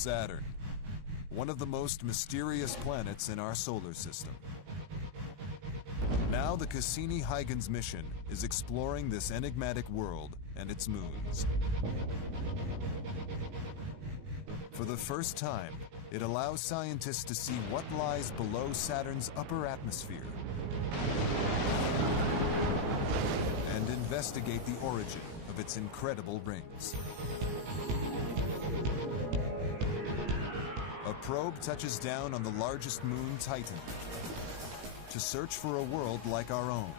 Saturn, one of the most mysterious planets in our solar system. Now the Cassini-Huygens mission is exploring this enigmatic world and its moons. For the first time, it allows scientists to see what lies below Saturn's upper atmosphere and investigate the origin of its incredible rings. A probe touches down on the largest moon, Titan, to search for a world like our own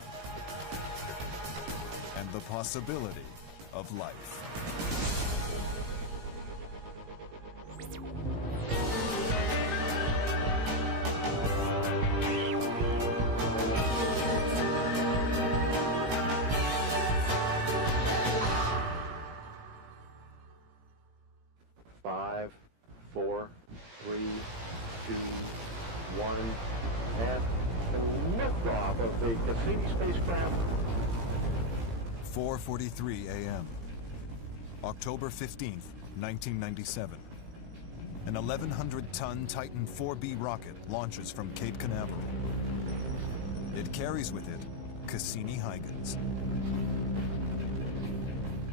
and the possibility of life. Five, four, 3, 2, 1, and the liftoff of the Cassini spacecraft. 4:43 a.m. October 15th, 1997. An 1,100-ton Titan 4B rocket launches from Cape Canaveral. It carries with it Cassini-Huygens.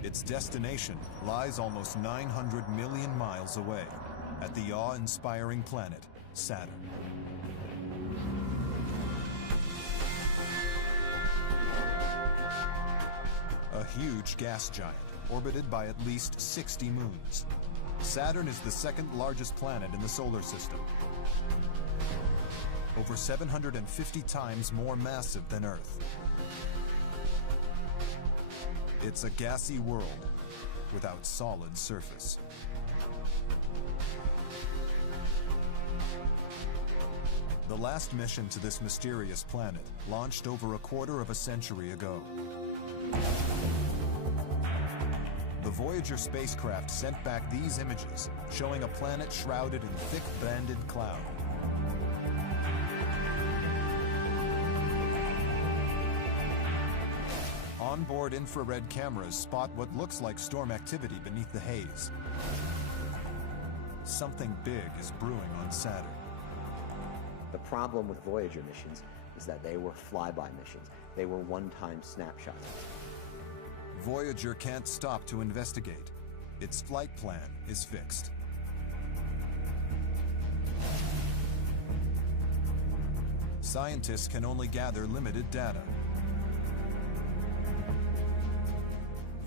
Its destination lies almost 900 million miles away at the awe-inspiring planet Saturn. A huge gas giant orbited by at least 60 moons. Saturn is the second largest planet in the solar system, over 750 times more massive than Earth. It's a gassy world without solid surface. The last mission to this mysterious planet launched over a quarter of a century ago. The Voyager spacecraft sent back these images, showing a planet shrouded in thick banded cloud. Onboard infrared cameras spot what looks like storm activity beneath the haze. Something big is brewing on Saturn. The problem with Voyager missions is that they were flyby missions. They were one-time snapshots. Voyager can't stop to investigate. Its flight plan is fixed. Scientists can only gather limited data.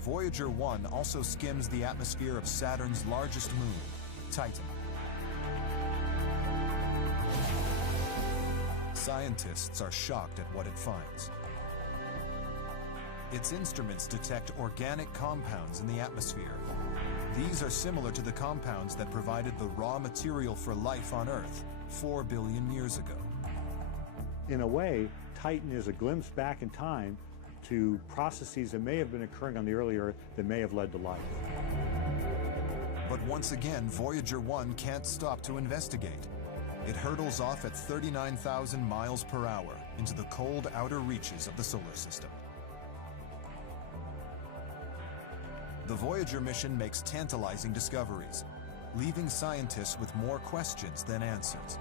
Voyager 1 also skims the atmosphere of Saturn's largest moon, Titan. Scientists are shocked at what it finds. Its instruments detect organic compounds in the atmosphere. These are similar to the compounds that provided the raw material for life on Earth 4 billion years ago. In a way, Titan is a glimpse back in time to processes that may have been occurring on the early Earth that may have led to life. But once again, Voyager 1 can't stop to investigate. It hurtles off at 39,000 miles per hour into the cold outer reaches of the solar system. The Voyager mission makes tantalizing discoveries, leaving scientists with more questions than answers.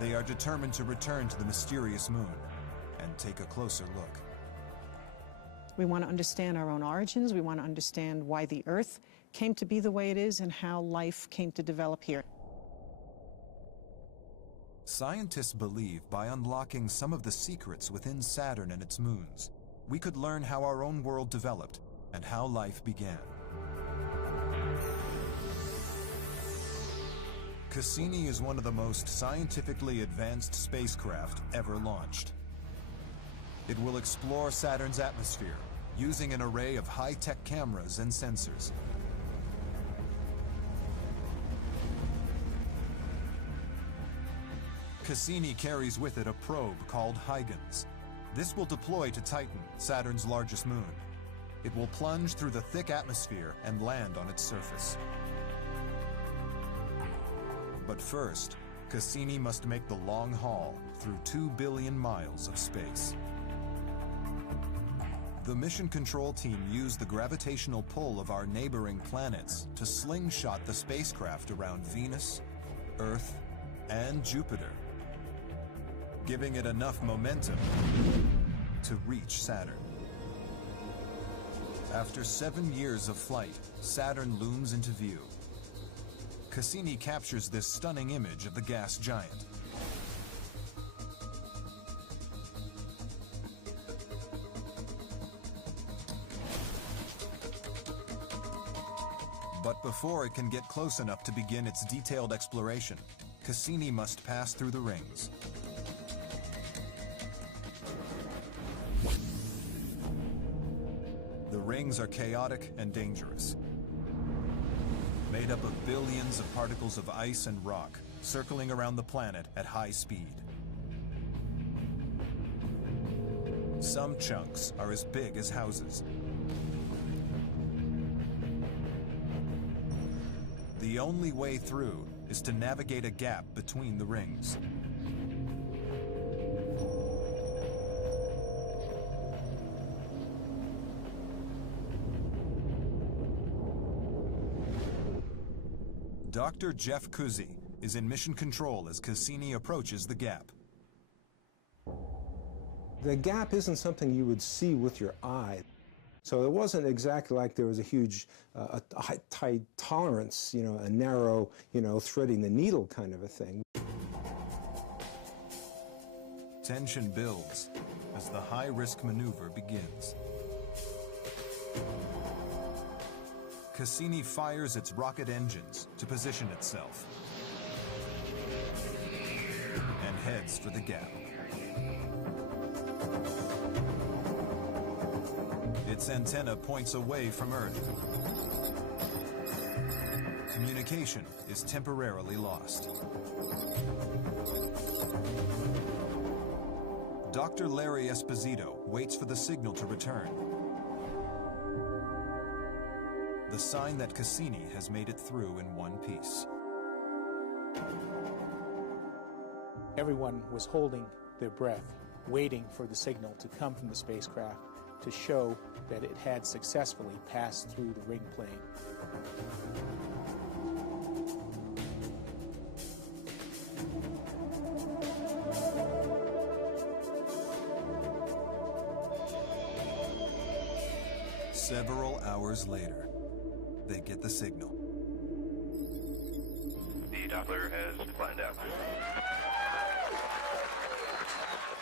They are determined to return to the mysterious moon and take a closer look. We want to understand our own origins. We want to understand why the Earth came to be the way it is and how life came to develop here. Scientists believe by unlocking some of the secrets within Saturn and its moons, we could learn how our own world developed and how life began. Cassini is one of the most scientifically advanced spacecraft ever launched. It will explore Saturn's atmosphere using an array of high-tech cameras and sensors. Cassini carries with it a probe called Huygens. This will deploy to Titan, Saturn's largest moon. It will plunge through the thick atmosphere and land on its surface. But first, Cassini must make the long haul through 2 billion miles of space. The mission control team used the gravitational pull of our neighboring planets to slingshot the spacecraft around Venus, Earth, and Jupiter, giving it enough momentum to reach Saturn. After 7 years of flight, Saturn looms into view. Cassini captures this stunning image of the gas giant. But before it can get close enough to begin its detailed exploration, Cassini must pass through the rings. The rings are chaotic and dangerous, made up of billions of particles of ice and rock, circling around the planet at high speed. Some chunks are as big as houses. The only way through is to navigate a gap between the rings. Dr. Jeff Kuzi is in mission control as Cassini approaches the gap. The gap isn't something you would see with your eye. So it wasn't exactly like there was a huge, tight tolerance, a narrow, threading the needle kind of a thing. Tension builds as the high-risk maneuver begins. Cassini fires its rocket engines to position itself and heads for the gap. Its antenna points away from Earth. Communication is temporarily lost. Dr. Larry Esposito waits for the signal to return. The sign that Cassini has made it through in one piece. Everyone was holding their breath, waiting for the signal to come from the spacecraft to show that it had successfully passed through the ring plane. Several hours later, they get the signal. The Doppler has flattened out.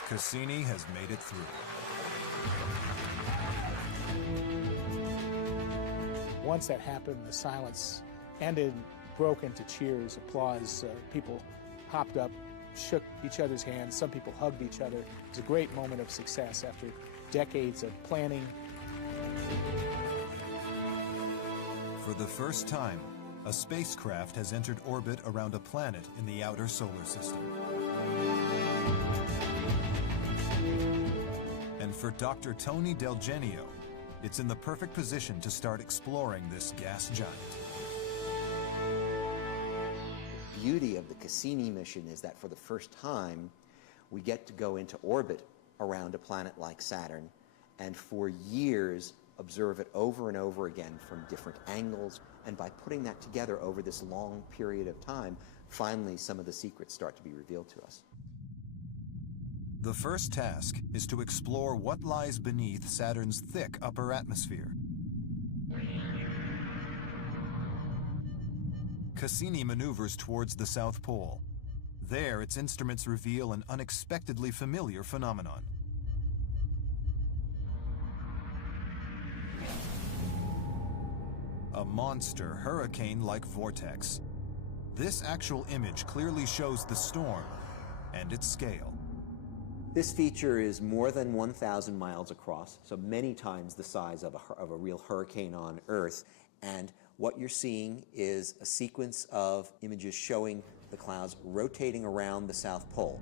Cassini has made it through. Once that happened, the silence ended, broke into cheers, applause. People hopped up, shook each other's hands. Some people hugged each other. It was a great moment of success after decades of planning. For the first time, a spacecraft has entered orbit around a planet in the outer solar system. And for Dr. Tony Del Genio, it's in the perfect position to start exploring this gas giant. The beauty of the Cassini mission is that for the first time, we get to go into orbit around a planet like Saturn, and for years observe it over and over again from different angles, and by putting that together over this long period of time, finally some of the secrets start to be revealed to us. The first task is to explore what lies beneath Saturn's thick upper atmosphere. Cassini maneuvers towards the South Pole. There, its instruments reveal an unexpectedly familiar phenomenon. A monster hurricane-like vortex. This actual image clearly shows the storm and its scale. This feature is more than 1,000 miles across, so many times the size of a real hurricane on Earth. And what you're seeing is a sequence of images showing the clouds rotating around the South Pole.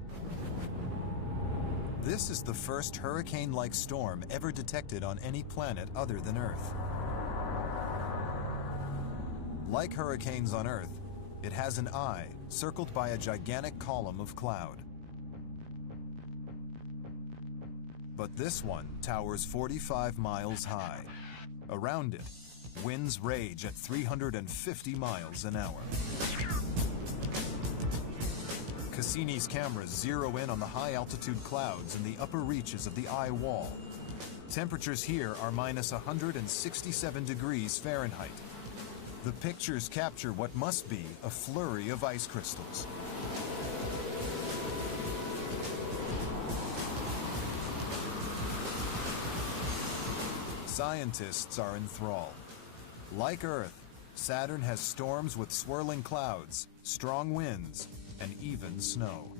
This is the first hurricane-like storm ever detected on any planet other than Earth. Like hurricanes on Earth, it has an eye circled by a gigantic column of cloud. but this one towers 45 miles high. Around it, winds rage at 350 miles an hour. Cassini's cameras zero in on the high-altitude clouds in the upper reaches of the eye wall. Temperatures here are minus 167 degrees Fahrenheit. The pictures capture what must be a flurry of ice crystals. Scientists are enthralled. Like Earth, Saturn has storms with swirling clouds, strong winds, and even snow.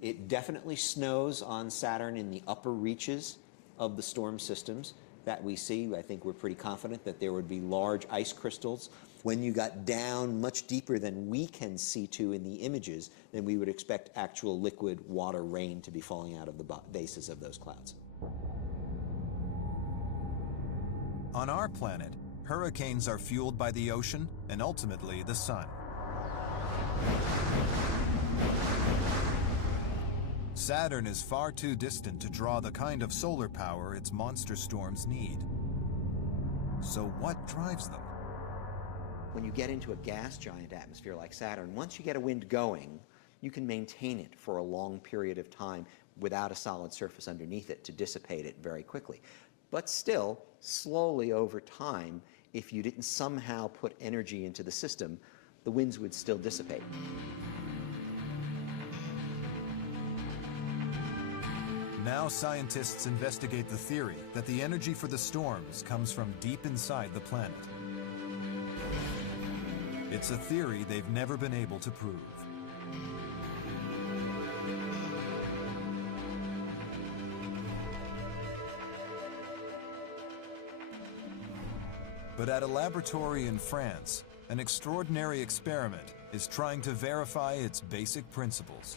It definitely snows on Saturn in the upper reaches of the storm systems that we see. I think we're pretty confident that there would be large ice crystals. When you got down much deeper than we can see to in the images, then we would expect actual liquid water rain to be falling out of the bases of those clouds. On our planet, hurricanes are fueled by the ocean and ultimately the sun. Saturn is far too distant to draw the kind of solar power its monster storms need. So what drives them? When you get into a gas giant atmosphere like Saturn, once you get a wind going, you can maintain it for a long period of time without a solid surface underneath it to dissipate it very quickly. But still, slowly over time, if you didn't somehow put energy into the system, the winds would still dissipate. Now scientists investigate the theory that the energy for the storms comes from deep inside the planet. It's a theory they've never been able to prove. But at a laboratory in France, an extraordinary experiment is trying to verify its basic principles.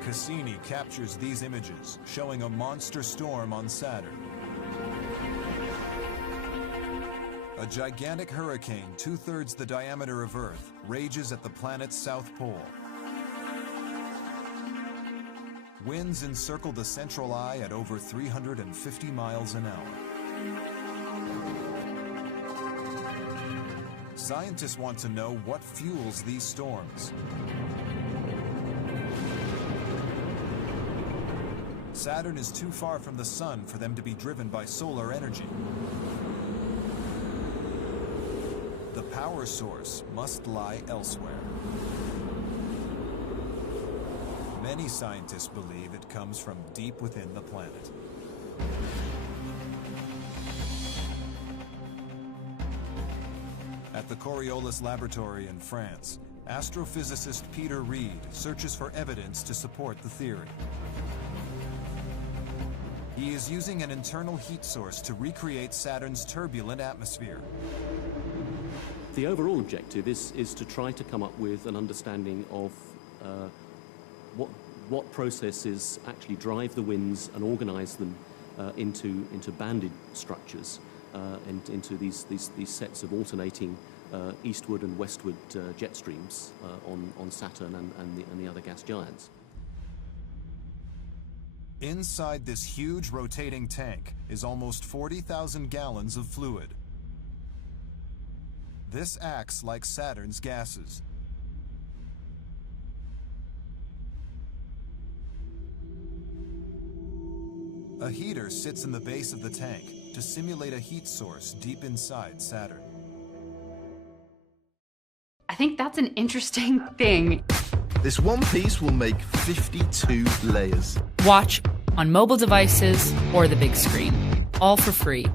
Cassini captures these images, showing a monster storm on Saturn. A gigantic hurricane, 2/3 the diameter of Earth, rages at the planet's south pole. Winds encircle the central eye at over 350 miles an hour. Scientists want to know what fuels these storms. Saturn is too far from the sun for them to be driven by solar energy. The power source must lie elsewhere. Many scientists believe it comes from deep within the planet. At the Coriolis Laboratory in France, astrophysicist Peter Reed searches for evidence to support the theory. He is using an internal heat source to recreate Saturn's turbulent atmosphere. The overall objective is to try to come up with an understanding of what processes actually drive the winds and organize them into banded structures and into these sets of alternating eastward and westward jet streams on Saturn and the other gas giants. Inside this huge rotating tank is almost 40,000 gallons of fluid. This acts like Saturn's gases. A heater sits in the base of the tank to simulate a heat source deep inside Saturn. I think that's an interesting thing. This one piece will make 52 layers. Watch on mobile devices or the big screen. All for free.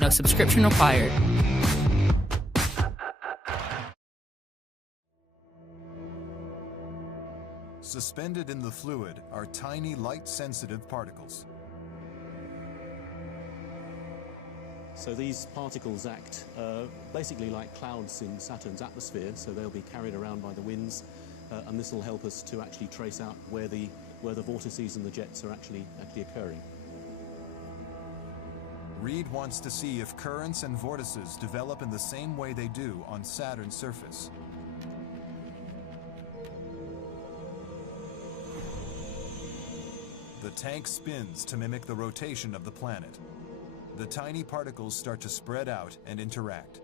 No subscription required. Suspended in the fluid are tiny light-sensitive particles. So these particles act basically like clouds in Saturn's atmosphere, so they'll be carried around by the winds, and this will help us to actually trace out where the vortices and the jets are actually occurring. Reed wants to see if currents and vortices develop in the same way they do on Saturn's surface. The tank spins to mimic the rotation of the planet. The tiny particles start to spread out and interact.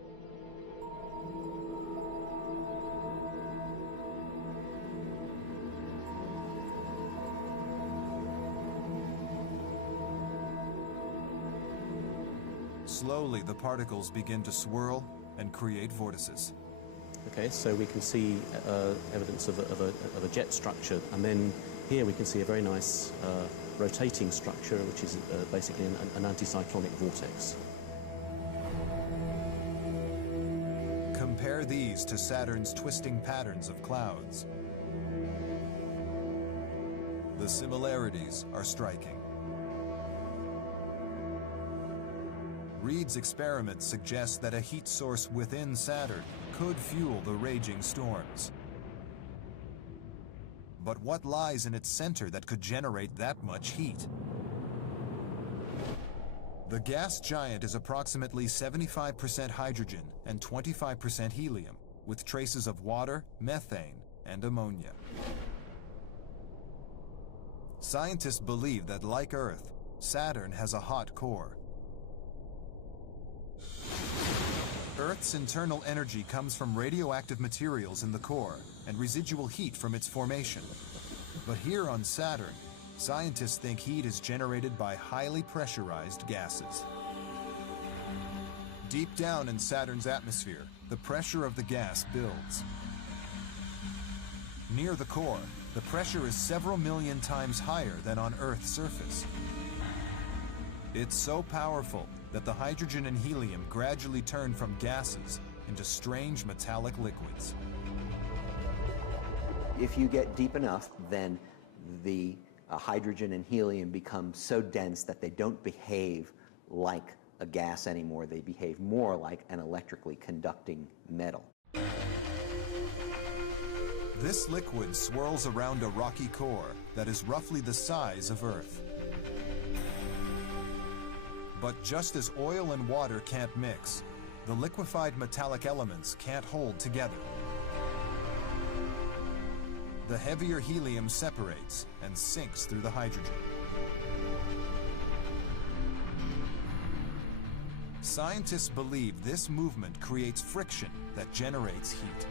Slowly, the particles begin to swirl and create vortices. Okay, so we can see evidence of a jet structure, and then here we can see a very nice rotating structure, which is basically an anticyclonic vortex. Compare these to Saturn's twisting patterns of clouds. The similarities are striking. Reed's experiments suggest that a heat source within Saturn could fuel the raging storms. But what lies in its center that could generate that much heat? The gas giant is approximately 75% hydrogen and 25% helium, with traces of water, methane, and ammonia. Scientists believe that, like Earth, Saturn has a hot core. Earth's internal energy comes from radioactive materials in the core and residual heat from its formation. But here on Saturn, scientists think heat is generated by highly pressurized gases. Deep down in Saturn's atmosphere, the pressure of the gas builds. Near the core, the pressure is several million times higher than on Earth's surface. It's so powerful that the hydrogen and helium gradually turn from gases into strange metallic liquids. If you get deep enough, then the hydrogen and helium become so dense that they don't behave like a gas anymore. They behave more like an electrically conducting metal. This liquid swirls around a rocky core that is roughly the size of Earth. But just as oil and water can't mix, the liquefied metallic elements can't hold together. The heavier helium separates and sinks through the hydrogen. Scientists believe this movement creates friction that generates heat.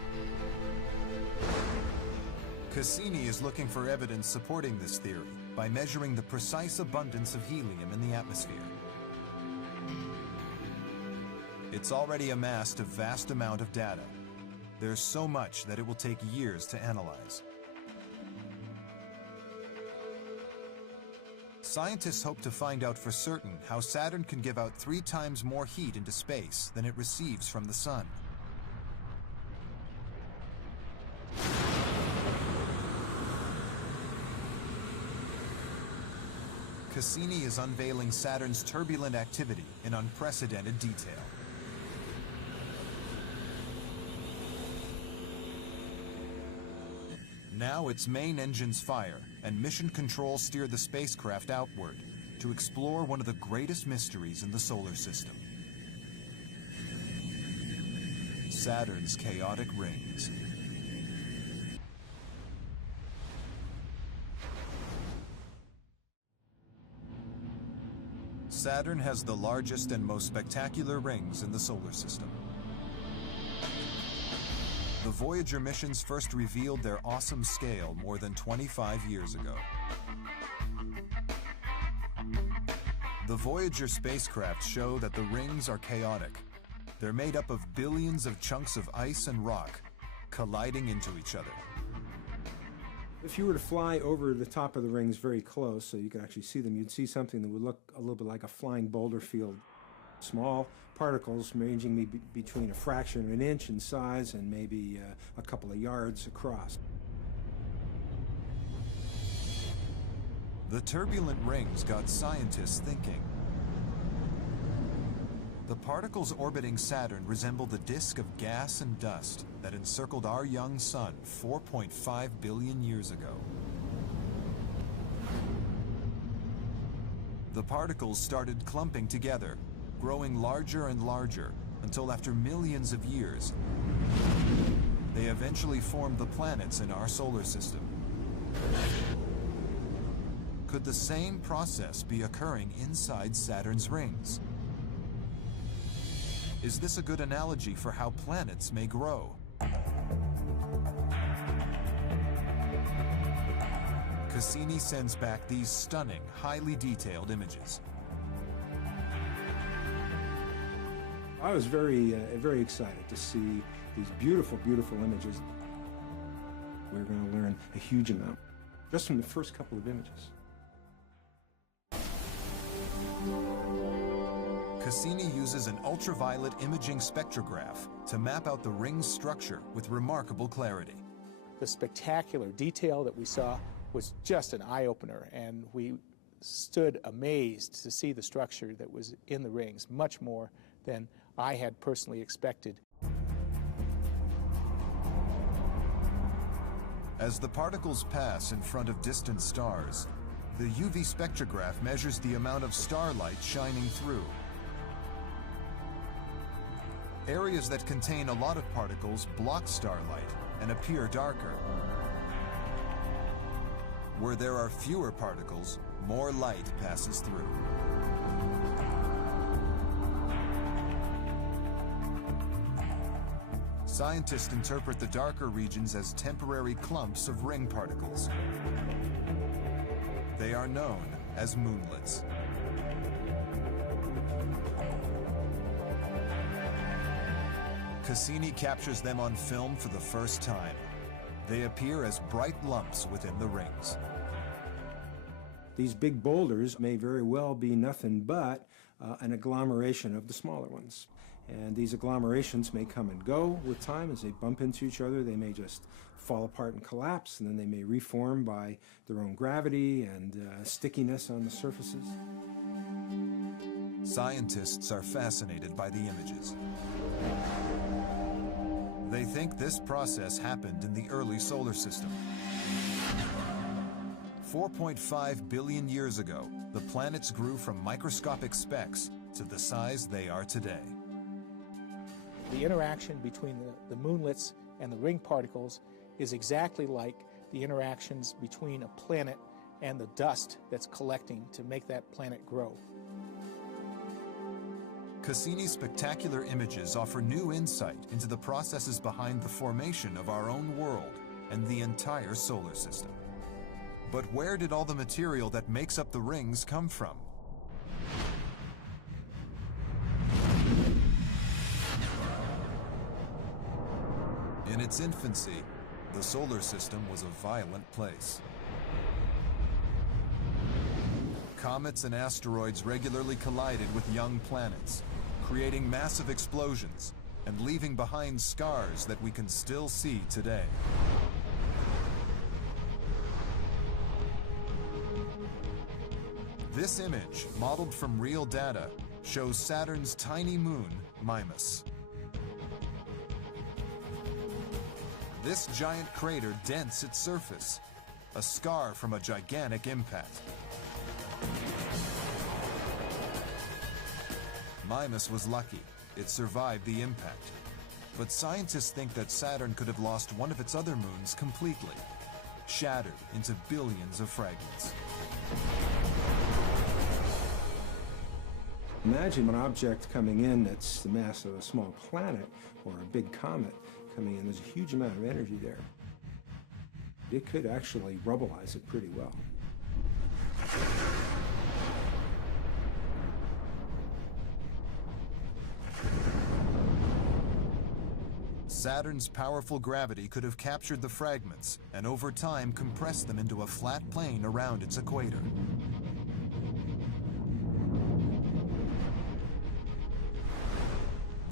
Cassini is looking for evidence supporting this theory by measuring the precise abundance of helium in the atmosphere. It's already amassed a vast amount of data. There's so much that it will take years to analyze. Scientists hope to find out for certain how Saturn can give out 3 times more heat into space than it receives from the Sun. Cassini is unveiling Saturn's turbulent activity in unprecedented detail. Now its main engines fire, and mission control steer the spacecraft outward to explore one of the greatest mysteries in the solar system: Saturn's chaotic rings. Saturn has the largest and most spectacular rings in the solar system. The Voyager missions first revealed their awesome scale more than 25 years ago. The Voyager spacecraft show that the rings are chaotic. They're made up of billions of chunks of ice and rock colliding into each other. If you were to fly over the top of the rings very close so you could actually see them, you'd see something that would look a little bit like a flying boulder field. Small particles ranging between a fraction of an inch in size and maybe a couple of yards across. The turbulent rings got scientists thinking. The particles orbiting Saturn resemble the disk of gas and dust that encircled our young sun 4.5 billion years ago. The particles started clumping together, growing larger and larger, until after millions of years, they eventually formed the planets in our solar system. Could the same process be occurring inside Saturn's rings? Is this a good analogy for how planets may grow? Cassini sends back these stunning, highly detailed images. I was very excited to see these beautiful, beautiful images. We're going to learn a huge amount just from the first couple of images. Cassini uses an ultraviolet imaging spectrograph to map out the ring's structure with remarkable clarity. The spectacular detail that we saw was just an eye-opener, and we stood amazed to see the structure that was in the rings, much more than I had personally expected. As the particles pass in front of distant stars, the UV spectrograph measures the amount of starlight shining through. Areas that contain a lot of particles block starlight and appear darker. Where there are fewer particles, more light passes through. Scientists interpret the darker regions as temporary clumps of ring particles. They are known as moonlets. Cassini captures them on film for the first time. They appear as bright lumps within the rings. These big boulders may very well be nothing but an agglomeration of the smaller ones. And these agglomerations may come and go with time as they bump into each other. They may just fall apart and collapse, and then they may reform by their own gravity and stickiness on the surfaces. Scientists are fascinated by the images. They think this process happened in the early solar system. 4.5 billion years ago, the planets grew from microscopic specks to the size they are today. The interaction between the moonlets and the ring particles is exactly like the interactions between a planet and the dust that's collecting to make that planet grow. Cassini's spectacular images offer new insight into the processes behind the formation of our own world and the entire solar system. But where did all the material that makes up the rings come from? In its infancy, the solar system was a violent place. Comets and asteroids regularly collided with young planets, creating massive explosions and leaving behind scars that we can still see today. This image, modeled from real data, shows Saturn's tiny moon, Mimas. This giant crater dents its surface, a scar from a gigantic impact. Mimas was lucky. It survived the impact. But scientists think that Saturn could have lost one of its other moons completely, shattered into billions of fragments. Imagine an object coming in that's the mass of a small planet or a big comet coming in. There's a huge amount of energy there. It could actually rubbleize it pretty well. Saturn's powerful gravity could have captured the fragments and over time compressed them into a flat plane around its equator.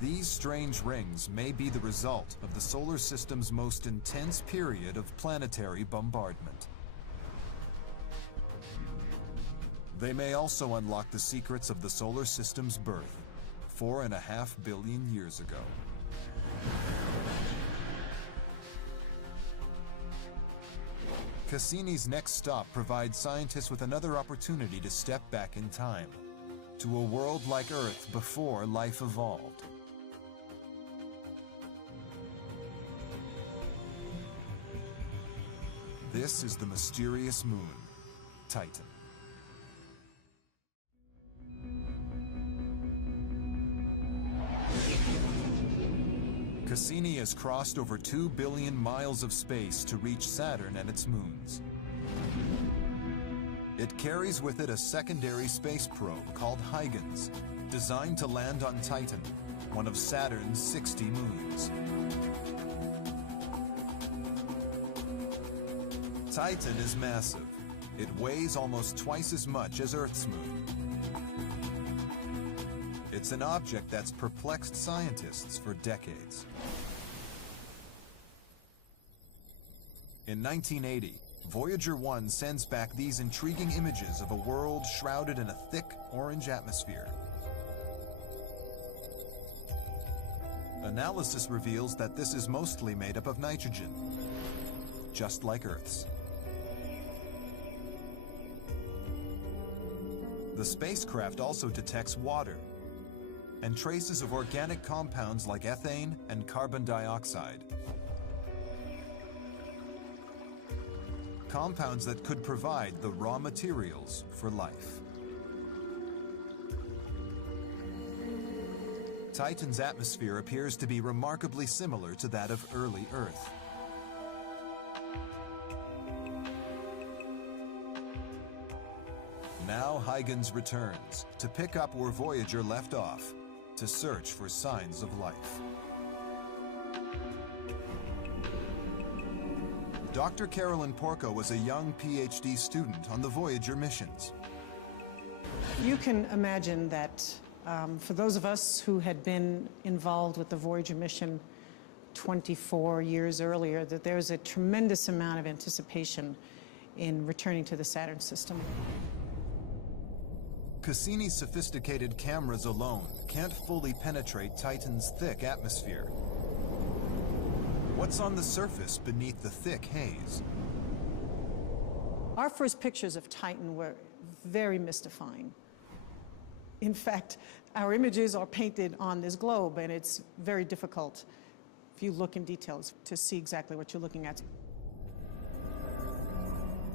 These strange rings may be the result of the solar system's most intense period of planetary bombardment. They may also unlock the secrets of the solar system's birth 4.5 billion years ago. Cassini's next stop provides scientists with another opportunity to step back in time, to a world like Earth before life evolved. This is the mysterious moon, Titan. Cassini has crossed over 2 billion miles of space to reach Saturn and its moons. It carries with it a secondary space probe called Huygens, designed to land on Titan, one of Saturn's 60 moons. Titan is massive. It weighs almost twice as much as Earth's moon. It's an object that's perplexed scientists for decades. In 1980, Voyager 1 sends back these intriguing images of a world shrouded in a thick orange atmosphere. Analysis reveals that this is mostly made up of nitrogen, just like Earth's. The spacecraft also detects water and traces of organic compounds like ethane and carbon dioxide. Compounds that could provide the raw materials for life. Titan's atmosphere appears to be remarkably similar to that of early Earth. Now Huygens returns to pick up where Voyager left off, to search for signs of life. Dr. Carolyn Porco was a young PhD student on the Voyager missions. You can imagine that for those of us who had been involved with the Voyager mission 24 years earlier, that there's a tremendous amount of anticipation in returning to the Saturn system. Cassini's sophisticated cameras alone can't fully penetrate Titan's thick atmosphere. What's on the surface beneath the thick haze? Our first pictures of Titan were very mystifying. In fact, our images are painted on this globe, and it's very difficult, if you look in details, to see exactly what you're looking at.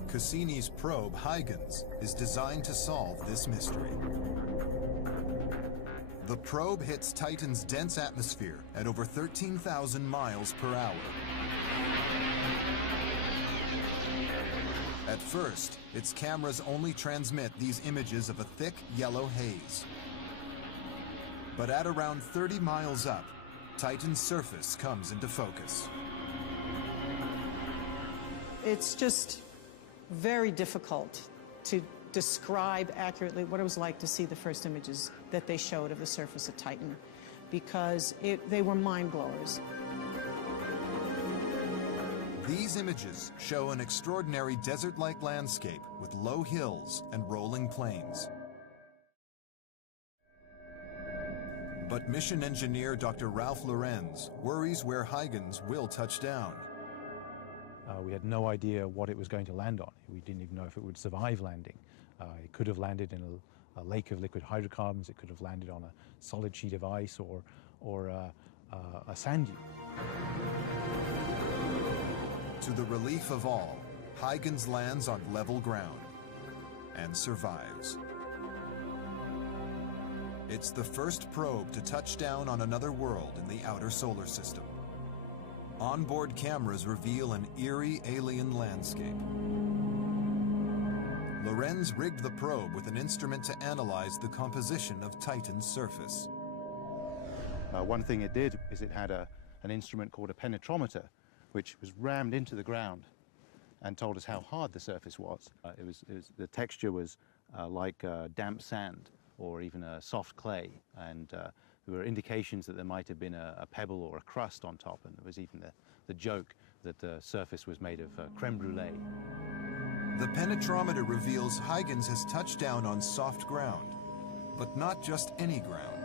Cassini's probe, Huygens, is designed to solve this mystery. The probe hits Titan's dense atmosphere at over 13,000 miles per hour. At first, its cameras only transmit these images of a thick yellow haze. But at around 30 miles up, Titan's surface comes into focus. It's just very difficult to describe accurately what it was like to see the first images that they showed of the surface of Titan, because they were mind-blowers. These images show an extraordinary desert-like landscape with low hills and rolling plains. But mission engineer Dr. Ralph Lorenz worries where Huygens will touch down. We had no idea what it was going to land on. We didn't even know if it would survive landing. It could have landed in a lake of liquid hydrocarbons. It could have landed on a solid sheet of ice or a sand dune. To the relief of all, Huygens lands on level ground and survives. It's the first probe to touch down on another world in the outer solar system. Onboard cameras reveal an eerie alien landscape. Lorenz rigged the probe with an instrument to analyze the composition of Titan's surface. One thing it did is it had an instrument called a penetrometer, which was rammed into the ground and told us how hard the surface was. The texture was like damp sand or even a soft clay, and there were indications that there might have been a pebble or a crust on top, and there was even the joke that the surface was made of creme brulee. The penetrometer reveals Huygens has touched down on soft ground, but not just any ground.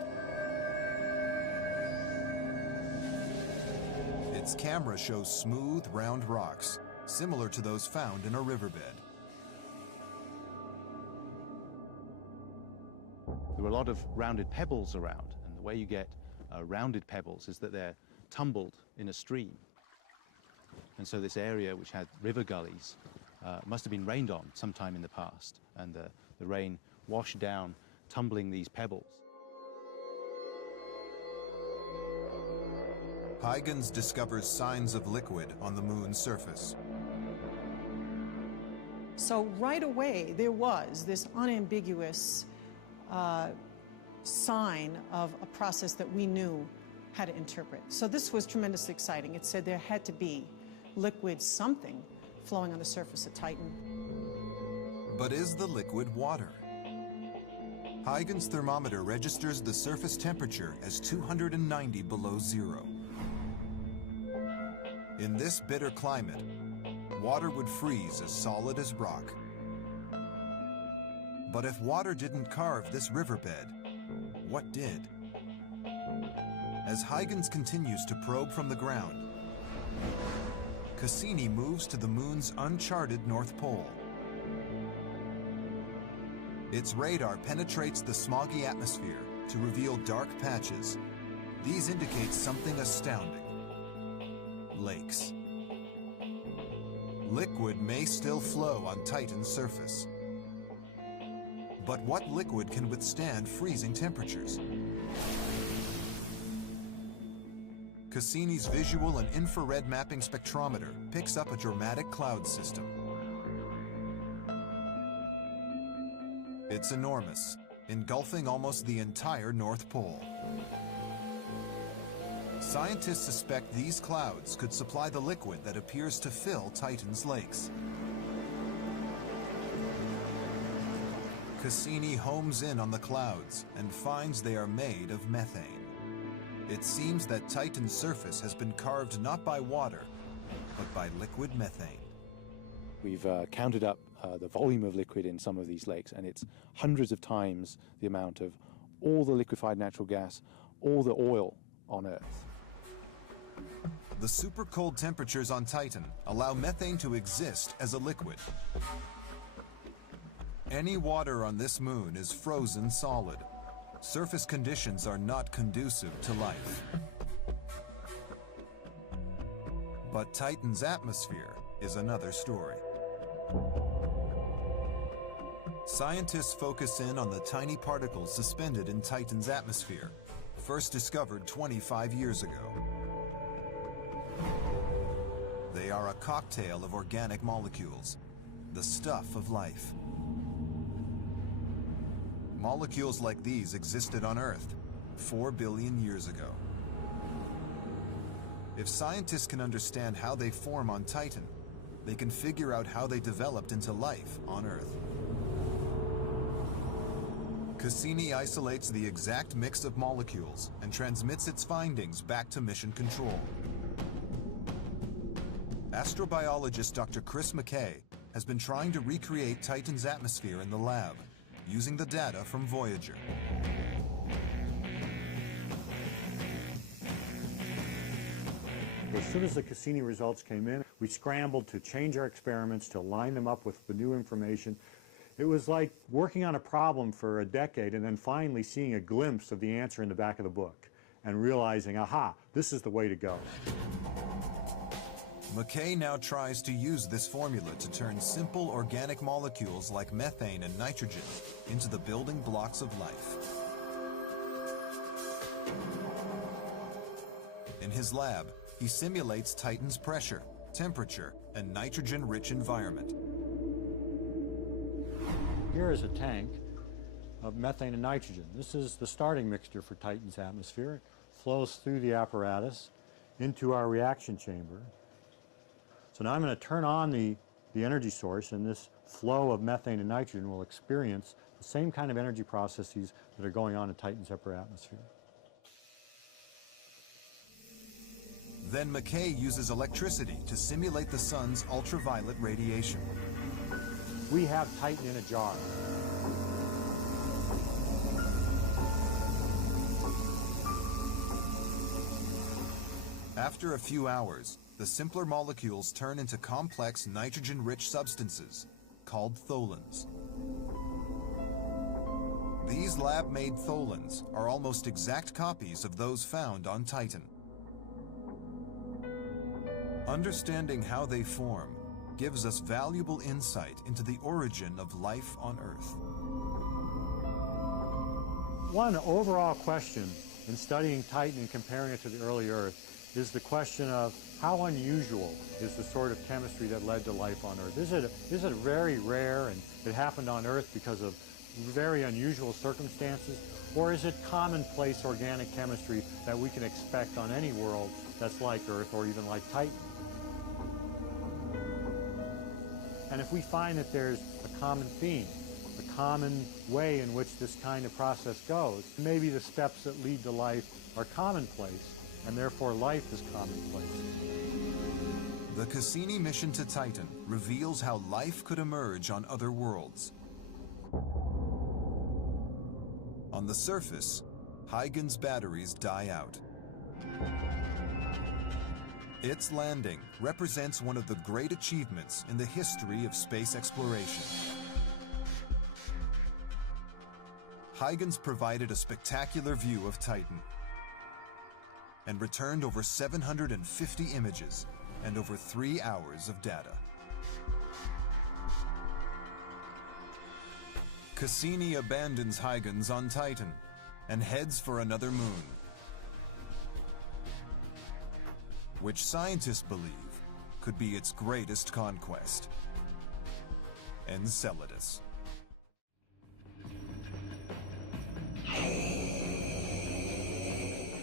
Its camera shows smooth, round rocks, similar to those found in a riverbed. There were a lot of rounded pebbles around, and the way you get rounded pebbles is that they're tumbled in a stream. And so this area, which had river gullies, must have been rained on sometime in the past, and the rain washed down, tumbling these pebbles. Huygens discovers signs of liquid on the moon's surface. So right away, there was this unambiguous sign of a process that we knew how to interpret. So this was tremendously exciting. It said there had to be liquid something flowing on the surface of Titan. But is the liquid water? Huygens' thermometer registers the surface temperature as 290 below zero. In this bitter climate, water would freeze as solid as rock. But if water didn't carve this riverbed, what did? As Huygens continues to probe from the ground, Cassini moves to the moon's uncharted North Pole. Its radar penetrates the smoggy atmosphere to reveal dark patches. These indicate something astounding. Lakes. Liquid may still flow on Titan's surface. But what liquid can withstand freezing temperatures? Cassini's visual and infrared mapping spectrometer picks up a dramatic cloud system. It's enormous, engulfing almost the entire North Pole. Scientists suspect these clouds could supply the liquid that appears to fill Titan's lakes. Cassini homes in on the clouds and finds they are made of methane. It seems that Titan's surface has been carved not by water, but by liquid methane. We've counted up the volume of liquid in some of these lakes, and it's hundreds of times the amount of all the liquefied natural gas, all the oil on Earth. The super cold temperatures on Titan allow methane to exist as a liquid. Any water on this moon is frozen solid. Surface conditions are not conducive to life. But Titan's atmosphere is another story. Scientists focus in on the tiny particles suspended in Titan's atmosphere, first discovered 25 years ago. They are a cocktail of organic molecules, the stuff of life. Molecules like these existed on Earth 4 billion years ago. If scientists can understand how they form on Titan, they can figure out how they developed into life on Earth. Cassini isolates the exact mix of molecules and transmits its findings back to mission control. Astrobiologist Dr. Chris McKay has been trying to recreate Titan's atmosphere in the lab, using the data from Voyager. As soon as the Cassini results came in, we scrambled to change our experiments, to line them up with the new information. It was like working on a problem for a decade and then finally seeing a glimpse of the answer in the back of the book and realizing, aha, this is the way to go. McKay now tries to use this formula to turn simple organic molecules like methane and nitrogen into the building blocks of life. In his lab, he simulates Titan's pressure, temperature, and nitrogen-rich environment. Here is a tank of methane and nitrogen. This is the starting mixture for Titan's atmosphere. It flows through the apparatus into our reaction chamber. So now I'm going to turn on the energy source, and this flow of methane and nitrogen will experience the same kind of energy processes that are going on in Titan's upper atmosphere. Then McKay uses electricity to simulate the sun's ultraviolet radiation. We have Titan in a jar. After a few hours, the simpler molecules turn into complex nitrogen-rich substances called tholins. These lab-made tholins are almost exact copies of those found on Titan. Understanding how they form gives us valuable insight into the origin of life on Earth. One overall question in studying Titan and comparing it to the early Earth is the question of how unusual is the sort of chemistry that led to life on Earth? Is it very rare and it happened on Earth because of very unusual circumstances? Or is it commonplace organic chemistry that we can expect on any world that's like Earth or even like Titan? And if we find that there's a common theme, a common way in which this kind of process goes, maybe the steps that lead to life are commonplace, and therefore life is commonplace. The Cassini mission to Titan reveals how life could emerge on other worlds. On the surface, Huygens' batteries die out. Its landing represents one of the great achievements in the history of space exploration. Huygens provided a spectacular view of Titan and returned over 750 images and over 3 hours of data. Cassini abandons Huygens on Titan and heads for another moon, which scientists believe could be its greatest conquest, Enceladus.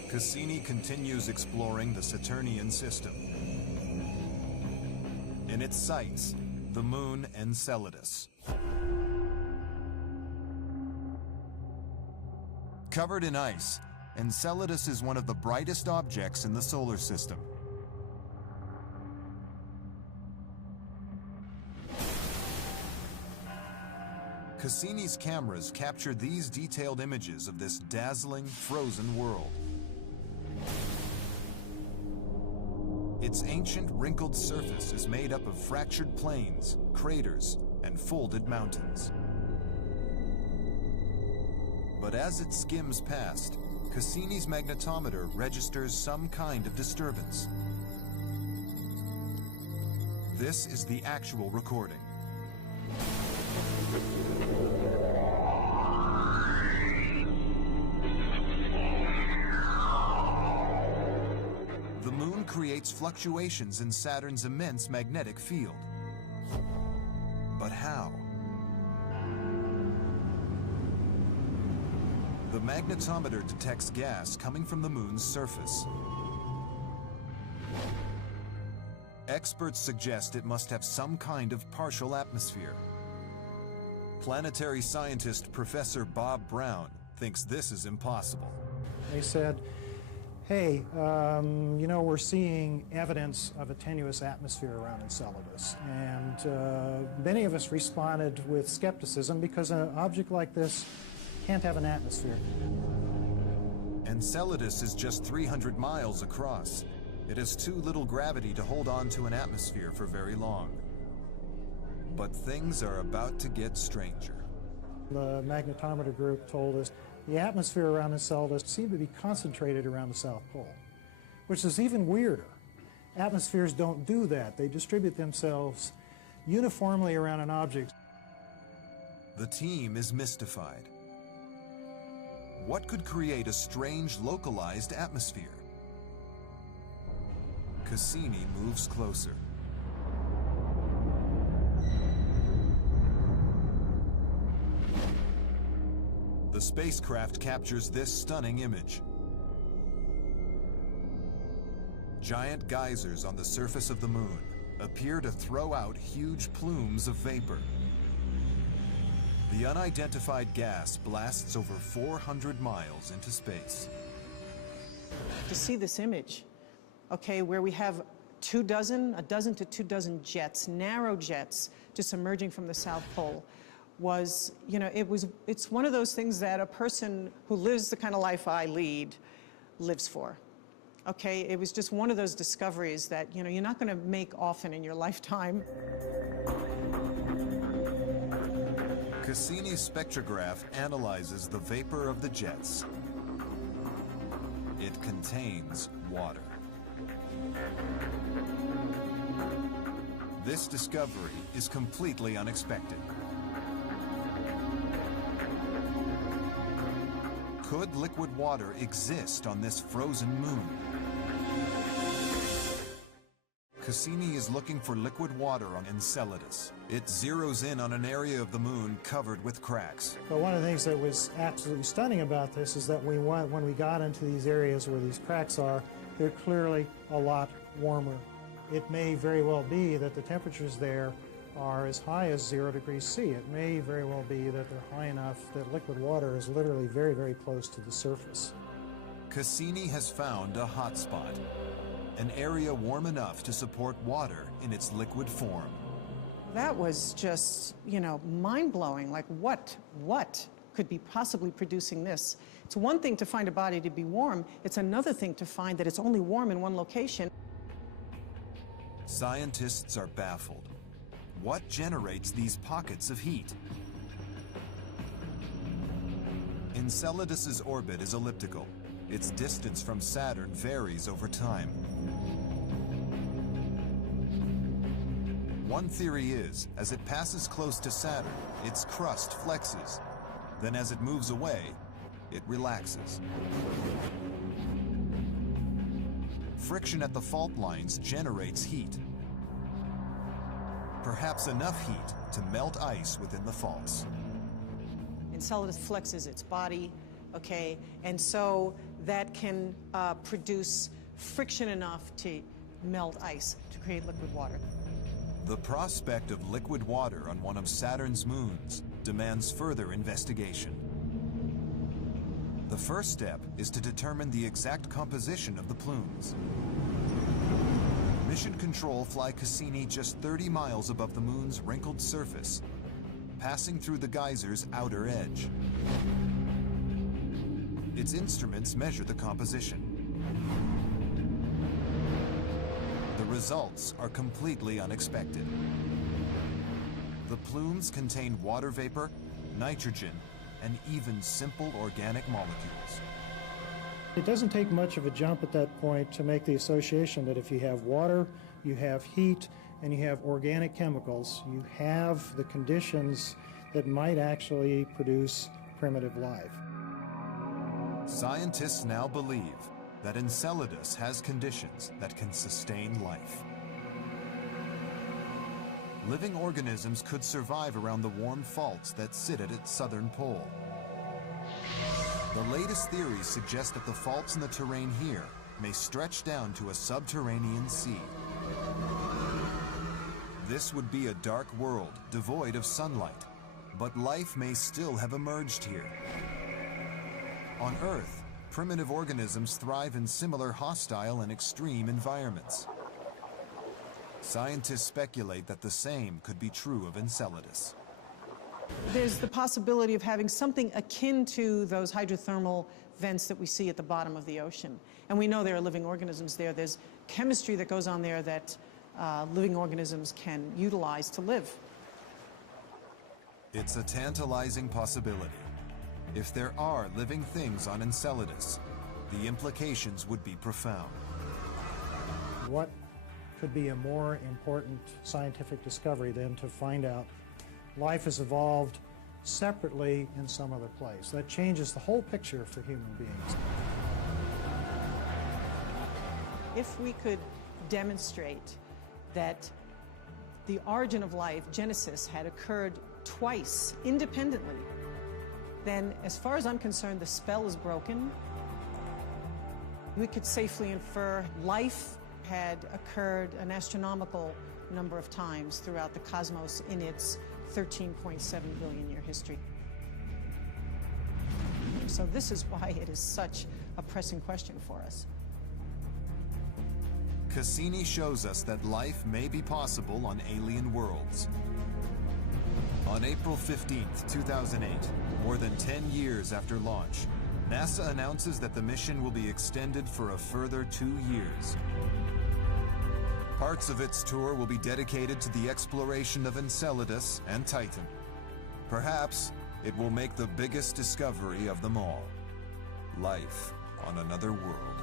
Cassini continues exploring the Saturnian system. In its sights, the moon Enceladus. Covered in ice, Enceladus is one of the brightest objects in the solar system. Cassini's cameras capture these detailed images of this dazzling, frozen world. Its ancient, wrinkled surface is made up of fractured plains, craters, and folded mountains. But as it skims past, Cassini's magnetometer registers some kind of disturbance. This is the actual recording. The moon creates fluctuations in Saturn's immense magnetic field. But how? The magnetometer detects gas coming from the moon's surface. Experts suggest it must have some kind of partial atmosphere. Planetary scientist Professor Bob Brown thinks this is impossible. They said, hey, you know, we're seeing evidence of a tenuous atmosphere around Enceladus. And many of us responded with skepticism because an object like this can't have an atmosphere. Enceladus is just 300 miles across. It has too little gravity to hold on to an atmosphere for very long. But things are about to get stranger. The magnetometer group told us the atmosphere around Enceladus seemed to be concentrated around the South Pole, which is even weirder. Atmospheres don't do that. They distribute themselves uniformly around an object. The team is mystified. What could create a strange, localized atmosphere? Cassini moves closer. The spacecraft captures this stunning image. Giant geysers on the surface of the moon appear to throw out huge plumes of vapor. The unidentified gas blasts over 400 miles into space. To see this image, okay, where we have a dozen to 24 jets, narrow jets, just emerging from the South Pole, was, you know, it's one of those things that a person who lives the kind of life I lead lives for. Okay, it was just one of those discoveries that, you know, you're not going to make often in your lifetime. Cassini's spectrograph analyzes the vapor of the jets. It contains water. This discovery is completely unexpected. Could liquid water exist on this frozen moon? Cassini is looking for liquid water on Enceladus. It zeroes in on an area of the moon covered with cracks. But one of the things that was absolutely stunning about this is that when we got into these areas where these cracks are, they're clearly a lot warmer. It may very well be that the temperatures there are as high as 0 degrees C. It may very well be that they're high enough that liquid water is literally very, very close to the surface. Cassini has found a hot spot, an area warm enough to support water in its liquid form. That was just, mind-blowing. Like, what could be possibly producing this? It's one thing to find a body to be warm. It's another thing to find that it's only warm in one location. Scientists are baffled. What generates these pockets of heat? Enceladus's orbit is elliptical. Its distance from Saturn varies over time. One theory is, as it passes close to Saturn, its crust flexes. Then as it moves away, it relaxes. Friction at the fault lines generates heat. Perhaps enough heat to melt ice within the faults. Enceladus flexes its body, okay, and so that can produce friction enough to melt ice to create liquid water. The prospect of liquid water on one of Saturn's moons demands further investigation. The first step is to determine the exact composition of the plumes. Mission Control fly Cassini just 30 miles above the moon's wrinkled surface, passing through the geyser's outer edge. Its instruments measure the composition. The results are completely unexpected. The plumes contain water vapor, nitrogen, and even simple organic molecules. It doesn't take much of a jump at that point to make the association that if you have water, you have heat, and you have organic chemicals, you have the conditions that might actually produce primitive life. Scientists now believe that Enceladus has conditions that can sustain life. Living organisms could survive around the warm faults that sit at its southern pole. The latest theories suggest that the faults in the terrain here may stretch down to a subterranean sea. This would be a dark world devoid of sunlight, but life may still have emerged here. On Earth, primitive organisms thrive in similar hostile and extreme environments. Scientists speculate that the same could be true of Enceladus. There's the possibility of having something akin to those hydrothermal vents that we see at the bottom of the ocean. And we know there are living organisms there. There's chemistry that goes on there that living organisms can utilize to live. It's a tantalizing possibility. If there are living things on Enceladus, the implications would be profound. What could be a more important scientific discovery than to find out life has evolved separately in some other place? That changes the whole picture for human beings. If we could demonstrate that the origin of life, Genesis, had occurred twice independently, then as far as I'm concerned, the spell is broken. We could safely infer life had occurred an astronomical number of times throughout the cosmos in its 13.7 billion year history. So this is why it is such a pressing question for us. Cassini shows us that life may be possible on alien worlds. On April 15, 2008, more than 10 years after launch, NASA announces that the mission will be extended for a further 2 years. Parts of its tour will be dedicated to the exploration of Enceladus and Titan. Perhaps it will make the biggest discovery of them all: life on another world.